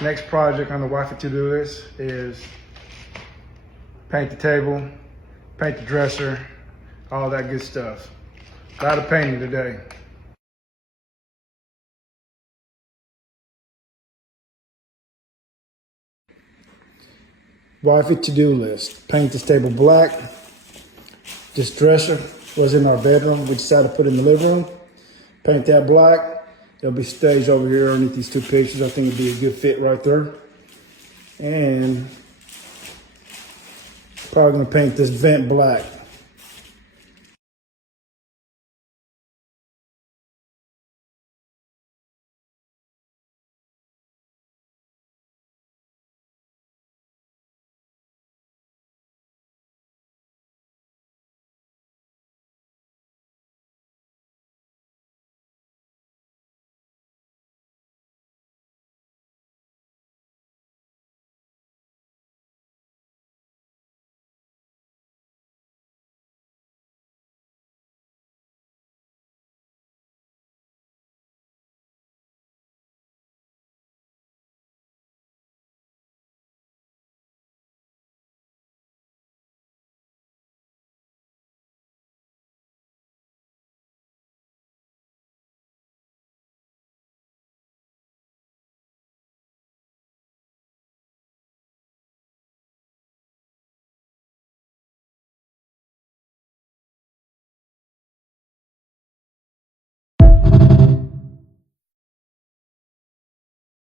Next project on the wifey to-do list is paint the table, paint the dresser, all that good stuff. A lot of painting today. Wifey to-do list. Paint this table black. This dresser was in our bedroom. We decided to put it in the living room. Paint that black. There'll be stage over here underneath these two pictures. I think it'd be a good fit right there. And probably gonna paint this vent black.